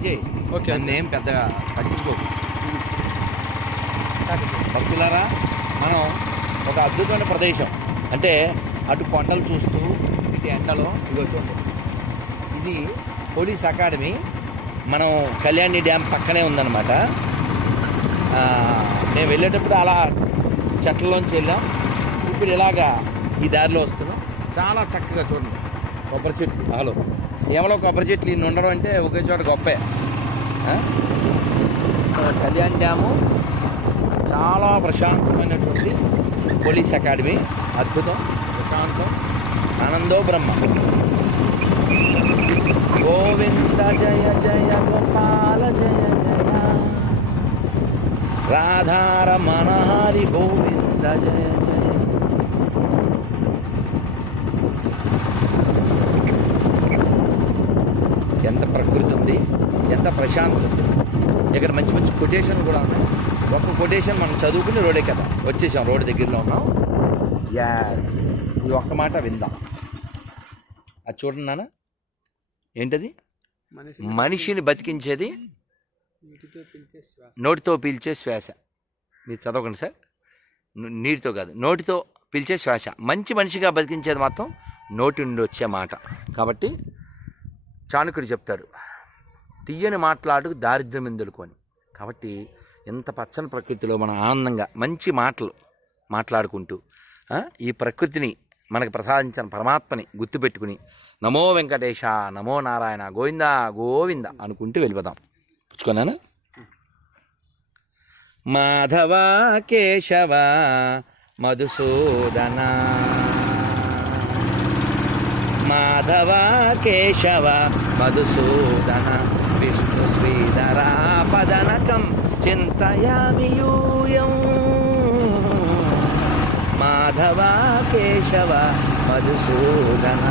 ఇచ్చేయి. ఓకే. నేనేం పెద్దగా పట్టించుకోకు. భక్తులారా, మనం ఒక అద్భుతమైన ప్రదేశం, అంటే అటు కొండలు చూస్తూ ఇటు ఎండలో ఇదిగో చూడండి, ఇది పోలీస్ అకాడమీ. మనం కళ్యాణి డ్యామ్ పక్కనే ఉందన్నమాట. నేను వెళ్ళేటప్పుడు అలా చెట్లలోంచి వెళ్ళాం. ఇప్పుడు ఇలాగా ఈ దారిలో వస్తున్నాం. చాలా చక్కగా చూడండి, కొబ్బరి చెట్లు. హలో, సీమలో కొబ్బరి చెట్లు ఇన్ని ఉండడం అంటే ఒకే చోట గొప్పే. కళ్యాణ్ డ్యాము చాలా ప్రశాంతమైనటువంటి పోలీస్ అకాడమీ. అద్భుతం, ప్రశాంతం, ఆనందో బ్రహ్మ. గోవింద జయ జయ గోపాల జయ జయ, రాధారమణ హరి గోవింద జయ జయ. ఎంత ప్రకృతి ఉంది, ఎంత ప్రశాంతత ఉంది. ఇక్కడ మంచి మంచి కొటేషన్ కూడా ఉన్నాయి. ఒక కొటేషన్ మనం చదువుకుని రోడే కదా వచ్చేసాం, రోడ్డు దగ్గరలో ఉన్నాం. యాస్, ఈ ఒక్క మాట విందాం. అది చూడండి నాన్న, ఏంటది? మనిషిని బతికించేది నోటితో పీల్చే శ్వాస. మీరు చదవకండి సార్, నీటితో కాదు, నోటితో పీల్చే శ్వాస. మంచి మనిషిగా బతికించేది మాత్రం నోటి నుండి వచ్చే మాట. కాబట్టి చాణక్యుడు చెప్తారు, తీయని మాట్లాడుకు దారిద్ర్యం ఎందులుకొని. కాబట్టి ఎంత పచ్చని ప్రకృతిలో మనం ఆనందంగా మంచి మాటలు మాట్లాడుకుంటూ ఈ ప్రకృతిని మనకు ప్రసాదించిన పరమాత్మని గుర్తుపెట్టుకుని నమో వెంకటేశ, నమో నారాయణ, గోవింద గోవింద అనుకుంటూ వెళ్ళిపోదాం. పుచ్చుకున్నాను. మాధవ కేశవ మధుసూదన, మాధవ కేశవ మధుసూదన, విష్ణు శ్రీధర పదనకం చింతయామి యూయం. మాధవ కేశవ మధుసూదన.